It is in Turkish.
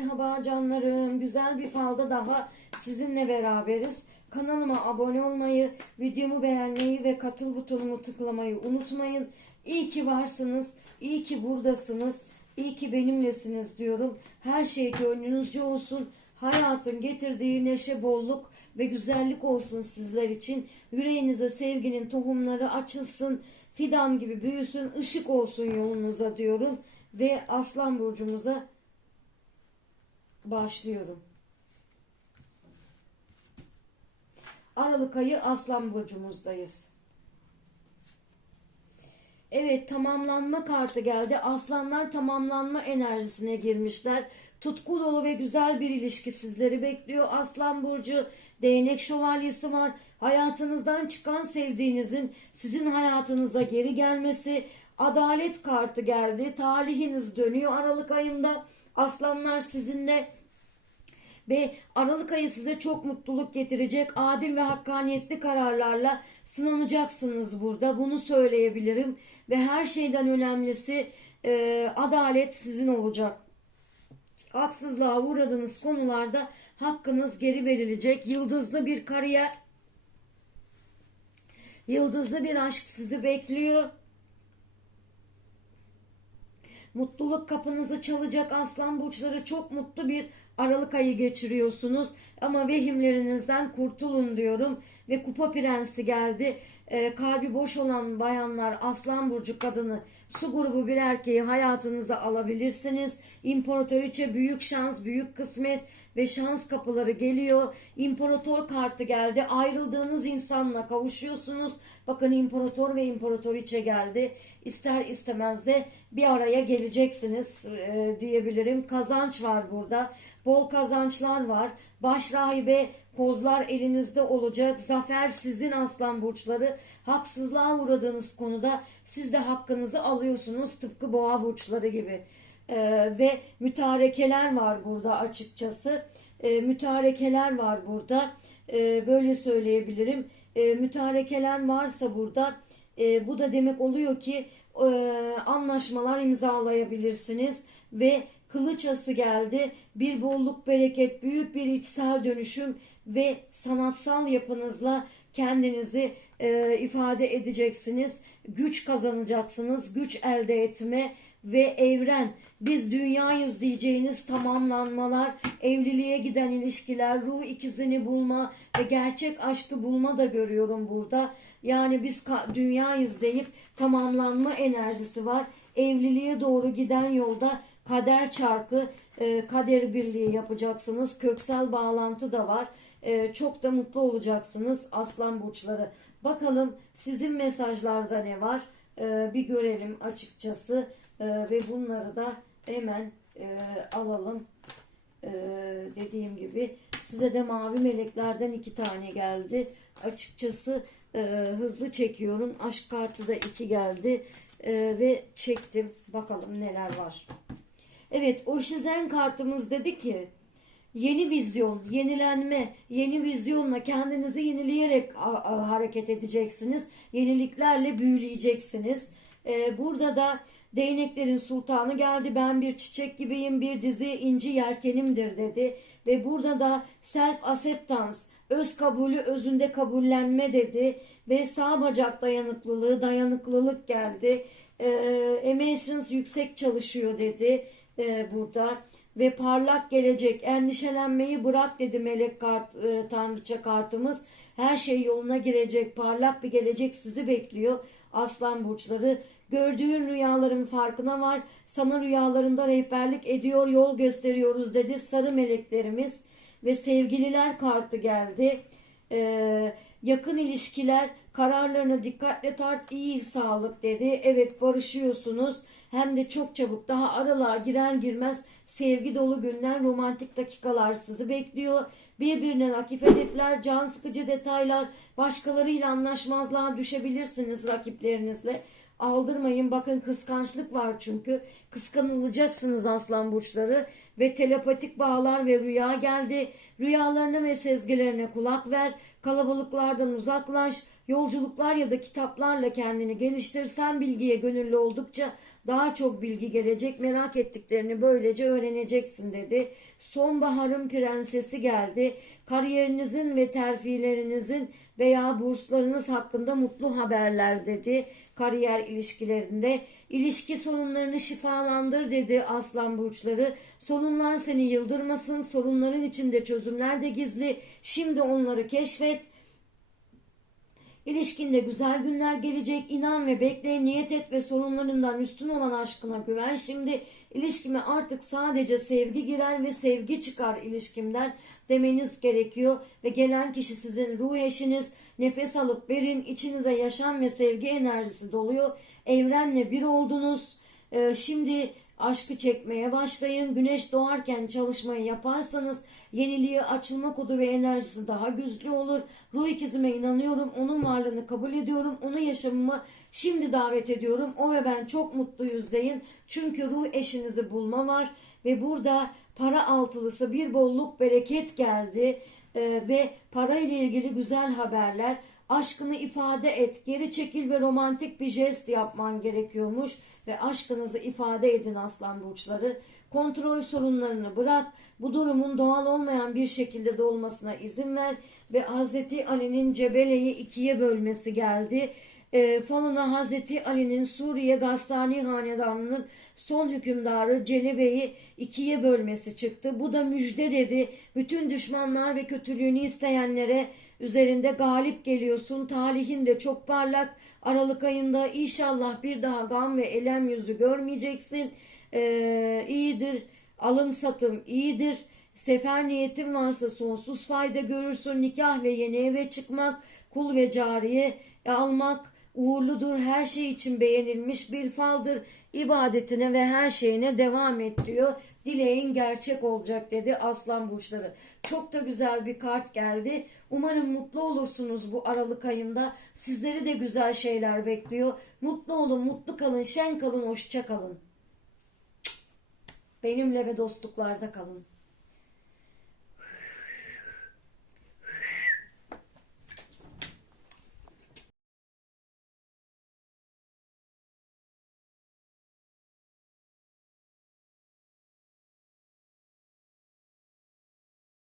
Merhaba canlarım. Güzel bir falda daha sizinle beraberiz. Kanalıma abone olmayı, videomu beğenmeyi ve katıl butonumu tıklamayı unutmayın. İyi ki varsınız, iyi ki buradasınız, iyi ki benimlesiniz diyorum. Her şey gönlünüzce olsun. Hayatın getirdiği neşe, bolluk ve güzellik olsun sizler için. Yüreğinize sevginin tohumları açılsın. Fidan gibi büyüsün, ışık olsun yolunuza diyorum. Ve Aslan Burcumuza başlıyorum. Aralık ayı Aslan Burcumuzdayız. Evet tamamlanma kartı geldi. Aslanlar tamamlanma enerjisine girmişler. Tutku dolu ve güzel bir ilişki sizleri bekliyor. Aslan Burcu değnek şövalyesi var. Hayatınızdan çıkan sevdiğinizin sizin hayatınıza geri gelmesi. Adalet kartı geldi. Talihiniz dönüyor Aralık ayında. Aslanlar sizinle ve Aralık ayı size çok mutluluk getirecek. Adil ve hakkaniyetli kararlarla sınanacaksınız burada. Bunu söyleyebilirim. Ve her şeyden önemlisi e, adalet sizin olacak. Haksızlığa uğradığınız konularda hakkınız geri verilecek. Yıldızlı bir kariyer, yıldızlı bir aşk sizi bekliyor. Mutluluk kapınızı çalacak aslan burçları çok mutlu bir Aralık ayı geçiriyorsunuz. Ama vehimlerinizden kurtulun diyorum. Ve kupa prensi geldi. Ee, kalbi boş olan bayanlar aslan burcu kadını su grubu bir erkeği hayatınıza alabilirsiniz. İmparatoriçe büyük şans, büyük kısmet ve şans kapıları geliyor. İmparator kartı geldi. Ayrıldığınız insanla kavuşuyorsunuz. Bakın imparator ve imparatoriçe geldi. İster istemez de bir araya geleceksiniz e, diyebilirim. Kazanç var burada. Bol kazançlar var. Baş rahibe kozlar elinizde olacak. Zafer sizin aslan burçları. Haksızlığa uğradığınız konuda siz de hakkınızı alıyorsunuz. Tıpkı boğa burçları gibi. Ee, ve mütarekeler var burada açıkçası. Ee, mütarekeler var burada. Ee, böyle söyleyebilirim. Ee, mütarekeler varsa burada e, bu da demek oluyor ki e, anlaşmalar imzalayabilirsiniz ve kılıç ası geldi. Bir bolluk bereket, büyük bir içsel dönüşüm ve sanatsal yapınızla kendinizi e, ifade edeceksiniz. Güç kazanacaksınız. Güç elde etme ve evren biz dünyayız diyeceğiniz tamamlanmalar, evliliğe giden ilişkiler, ruh ikizini bulma ve gerçek aşkı bulma da görüyorum burada. Yani biz dünyayız deyip tamamlanma enerjisi var. Evliliğe doğru giden yolda kader çarkı, e, kader birliği yapacaksınız. Köksel bağlantı da var. E, çok da mutlu olacaksınız aslan burçları. Bakalım sizin mesajlarda ne var? E, bir görelim açıkçası. E, ve bunları da hemen e, alalım. E, dediğim gibi size de mavi meleklerden iki tane geldi. Açıkçası e, hızlı çekiyorum. Aşk kartı da iki geldi. E, ve çektim. Bakalım neler var. Evet o şizen kartımız dedi ki yeni vizyon, yenilenme, yeni vizyonla kendinizi yenileyerek hareket edeceksiniz. Yeniliklerle büyüleyeceksiniz. Ee, burada da değneklerin sultanı geldi. Ben bir çiçek gibiyim, bir dizi inci yelkenimdir dedi. Ve burada da self acceptance, öz kabulü özünde kabullenme dedi. Ve sağ bacak dayanıklılığı, dayanıklılık geldi. Ee, emotions yüksek çalışıyor dedi e, burada ve parlak gelecek endişelenmeyi bırak dedi melek kart, e, tanrıça kartımız. Her şey yoluna girecek parlak bir gelecek sizi bekliyor aslan burçları. Gördüğün rüyaların farkına var. Sana rüyalarında rehberlik ediyor yol gösteriyoruz dedi sarı meleklerimiz. Ve sevgililer kartı geldi. Ee, yakın ilişkiler kararlarını dikkatle tart iyi sağlık dedi. Evet barışıyorsunuz hem de çok çabuk daha aralığa girer girmez sevgi dolu günler, romantik dakikalar sizi bekliyor. Birbirine rakip hedefler, can sıkıcı detaylar, başkalarıyla anlaşmazlığa düşebilirsiniz rakiplerinizle. Aldırmayın bakın kıskançlık var çünkü. Kıskanılacaksınız aslan burçları ve telepatik bağlar ve rüya geldi. Rüyalarına ve sezgilerine kulak ver. Kalabalıklardan uzaklaş. Yolculuklar ya da kitaplarla kendini geliştir. Sen bilgiye gönüllü oldukça daha çok bilgi gelecek. Merak ettiklerini böylece öğreneceksin dedi. Sonbaharın prensesi geldi. Kariyerinizin ve terfilerinizin veya burslarınız hakkında mutlu haberler dedi. Kariyer ilişkilerinde ilişki sorunlarını şifalandır dedi aslan burçları. Sorunlar seni yıldırmasın. Sorunların içinde çözümler de gizli. Şimdi onları keşfet. İlişkinde güzel günler gelecek. İnan ve bekle, niyet et ve sorunlarından üstün olan aşkına güven. Şimdi ilişkime artık sadece sevgi girer ve sevgi çıkar ilişkimden demeniz gerekiyor. Ve gelen kişi sizin ruh eşiniz. Nefes alıp verin. içinize yaşam ve sevgi enerjisi doluyor. Evrenle bir oldunuz. Ee, şimdi aşkı çekmeye başlayın. Güneş doğarken çalışmayı yaparsanız yeniliğe açılma kodu ve enerjisi daha güçlü olur. Ruh ikizime inanıyorum. Onun varlığını kabul ediyorum. Onun yaşamımı şimdi davet ediyorum. O ve ben çok mutluyuz deyin. Çünkü ruh eşinizi bulma var ve burada para altılısı bir bolluk bereket geldi Ee, ve para ile ilgili güzel haberler. Aşkını ifade et, geri çekil ve romantik bir jest yapman gerekiyormuş ve aşkınızı ifade edin aslan burçları. Kontrol sorunlarını bırak. Bu durumun doğal olmayan bir şekilde de olmasına izin ver ve Hazreti Ali'nin Cebele'yi ikiye bölmesi geldi. E, falına Hazreti Ali'nin Suriye Gastani Hanedanı'nın son hükümdarı Celebe'yi ikiye bölmesi çıktı. Bu da müjde dedi. Bütün düşmanlar ve kötülüğünü isteyenlere üzerinde galip geliyorsun. Talihin de çok parlak. Aralık ayında inşallah bir daha gam ve elem yüzü görmeyeceksin. Ee, iyidir. Alım satım iyidir. Sefer niyetin varsa sonsuz fayda görürsün. Nikah ve yeni eve çıkmak, kul ve cariye almak uğurludur. Her şey için beğenilmiş bir faldır. İbadetine ve her şeyine devam et diyor. Dileğin gerçek olacak dedi aslan burçları. Çok da güzel bir kart geldi. Umarım mutlu olursunuz bu Aralık ayında. Sizleri de güzel şeyler bekliyor. Mutlu olun, mutlu kalın, şen kalın, hoşça kalın. Benimle ve dostluklarda kalın.